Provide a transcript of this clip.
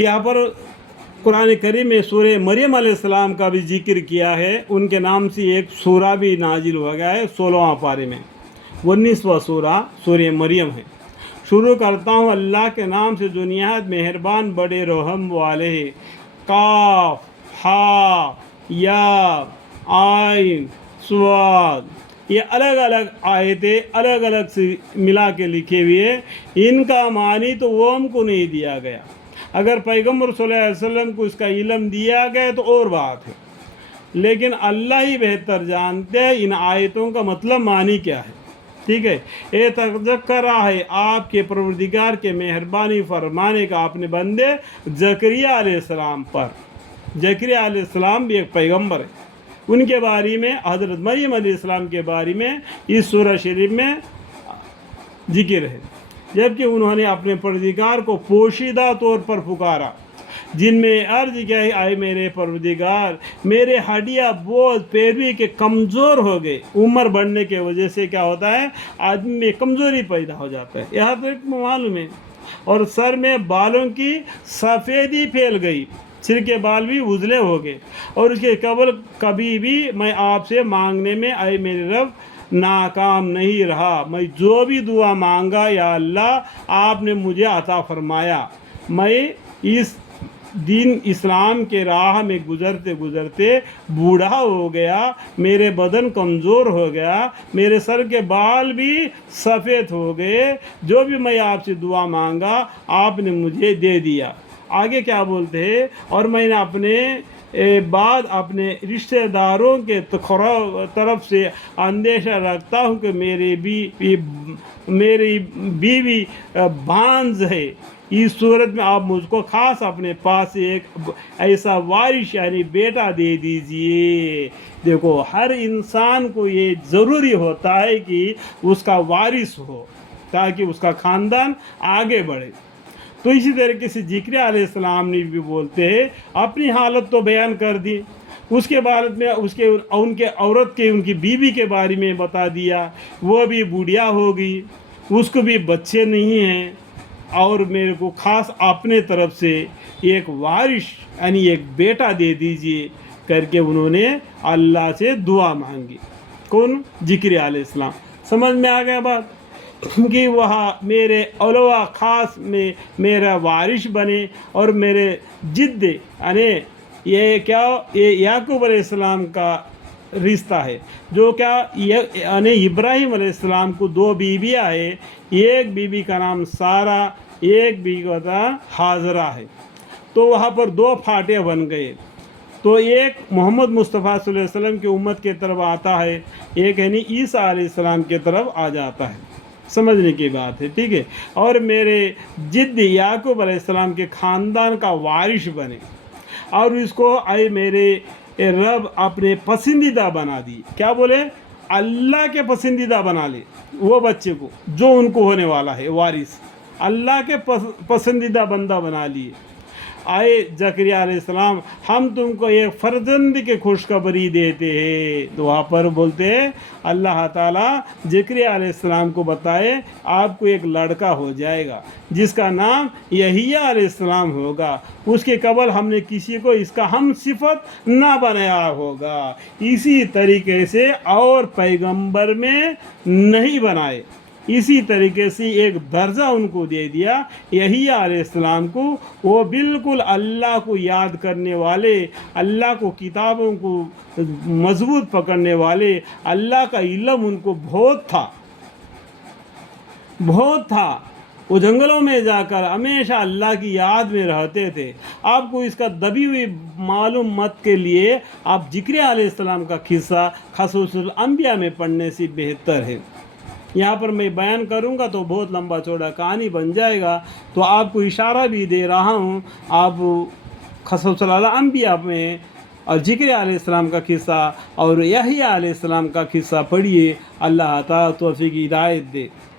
यहाँ पर कुरान करीम में सूरह मरियम अलैहिस्सलाम का भी जिक्र किया है। उनके नाम से एक सूरा भी नाजिल हो गया है 16वां पारे में, 19वां सूरह मरियम है। शुरू करता हूँ अल्लाह के नाम से जो निहायत मेहरबान बड़े रहम वाले है। काफ हा या आइन स्वाद, ये अलग अलग आयतें अलग अलग से मिला के लिखे हुए, इनका मानी तो ओम को नहीं दिया गया। अगर पैगम्बर सल्लल्लाहु अलैहि वसल्लम को इसका इल्म दिया गया तो और बात है, लेकिन अल्लाह ही बेहतर जानते हैं इन आयतों का मतलब मानी क्या है। ठीक है, ये तज़क्रा है आपके परवरदिगार के मेहरबानी फरमाने का अपने बंदे ज़करिया अलैहिस्सलाम पर। ज़करिया अलैहिस्सलाम भी एक पैगम्बर है, उनके बारे में हज़रत मरियम अलैहिस्सलाम के बारे में इस सूरह शरीफ में जिक्र है। जबकि उन्होंने अपने परवरदिगार को पोशीदा तौर पर पुकारा, जिनमें अर्ज किया है, आए मेरे परवरदिगार, मेरे हड्डियाँ बोझ पैरवी के कमज़ोर हो गए। उम्र बढ़ने के वजह से क्या होता है, आदमी में कमज़ोरी पैदा हो जाता है, यहाँ तक मालूम है। और सर में बालों की सफ़ेदी फैल गई, सिर के बाल भी उजले हो गए। और उसके कबल कभी भी मैं आपसे मांगने में, आए मेरे रब, नाकाम नहीं रहा। मैं जो भी दुआ मांगा या अल्लाह आपने मुझे अता फरमाया। मैं इस दीन इस्लाम के राह में गुज़रते गुज़रते बूढ़ा हो गया, मेरे बदन कमज़ोर हो गया, मेरे सर के बाल भी सफ़ेद हो गए। जो भी मैं आपसे दुआ मांगा आपने मुझे दे दिया। आगे क्या बोलते हैं, और मैंने अपने बाद अपने रिश्तेदारों के तरफ से अंदेशा रखता हूँ कि मेरी बीवी बांझ है। इस सूरत में आप मुझको खास अपने पास एक ऐसा वारिश यानी बेटा दे दीजिए। देखो, हर इंसान को ये ज़रूरी होता है कि उसका वारिस हो, ताकि उसका ख़ानदान आगे बढ़े। तो इसी तरीके से ज़करिया अलैहिस्सलाम ने भी बोलते हैं, अपनी हालत तो बयान कर दी, उसके बारे में उनके औरत के उनकी बीवी के बारे में बता दिया, वो भी बूढ़िया हो गई, उसको भी बच्चे नहीं हैं, और मेरे को ख़ास अपने तरफ से एक वारिश यानी एक बेटा दे दीजिए करके उन्होंने अल्लाह से दुआ मांगी। कौन? ज़करिया अलैहिस्सलाम। समझ में आ गया बात कि वह मेरे औलवा ख़ास में मेरा वारिश बने, और मेरे जिद्द यानी ये क्या, ये याकूब अलैहिस्सलाम का रिश्ता है, जो क्या यानी इब्राहीम अलैहिस्सलाम को दो बीवियाँ है, एक बीवी का नाम सारा, एक बीवी का हाजरा है। तो वहाँ पर दो फाटे बन गए। तो एक मोहम्मद मुस्तफ़ा सल्लल्लाहु अलैहि वसल्लम की उम्मत की तरफ आता है, एक यानी ईसा अलैहिस्सलाम की तरफ आ जाता है। समझने की बात है, ठीक है। और मेरे जिद्द याकूब अलैहिस्सलाम के ख़ानदान का वारिश बने, और इसको आए मेरे रब अपने पसंदीदा बना दी। क्या बोले? अल्लाह के पसंदीदा बना ले वो बच्चे को, जो उनको होने वाला है वारिस, अल्लाह के पसंदीदा बंदा बना लिए। आए ज़करिया अलैहिस्सलाम, हम तुमको एक फ़र्जंद की खुशखबरी देते हैं। तो वहाँ पर बोलते हैं अल्लाह ताला ज़करिया अलैहिस्सलाम को बताए, आपको एक लड़का हो जाएगा जिसका नाम यहिया अलैहिस्सलाम होगा। उसके कबल हमने किसी को इसका हम सिफत ना बनाया होगा, इसी तरीके से और पैगंबर में नहीं बनाए। इसी तरीके से एक दर्जा उनको दे दिया यहिया अलैहिस्सलाम को। वो बिल्कुल अल्लाह को याद करने वाले, अल्लाह को किताबों को मजबूत पकड़ने वाले, अल्लाह का इल्म उनको बहुत था। वो जंगलों में जाकर हमेशा अल्लाह की याद में रहते थे। आपको इसका दबी हुई मालूम मत के लिए आप ज़करिया अलैहिस्सलाम का किस्सा ख़ुसूसल अंबिया में पढ़ने से बेहतर है। यहाँ पर मैं बयान करूँगा तो बहुत लंबा चौड़ा कहानी बन जाएगा, तो आपको इशारा भी दे रहा हूँ। आप ख़ुसूसल अंबिया में और ज़करिया अलैहिस्सलाम का किस्सा और यहिया अलैहिस्सलाम का किस्सा पढ़िए। अल्लाह ताला तौफीक हिदायत दे।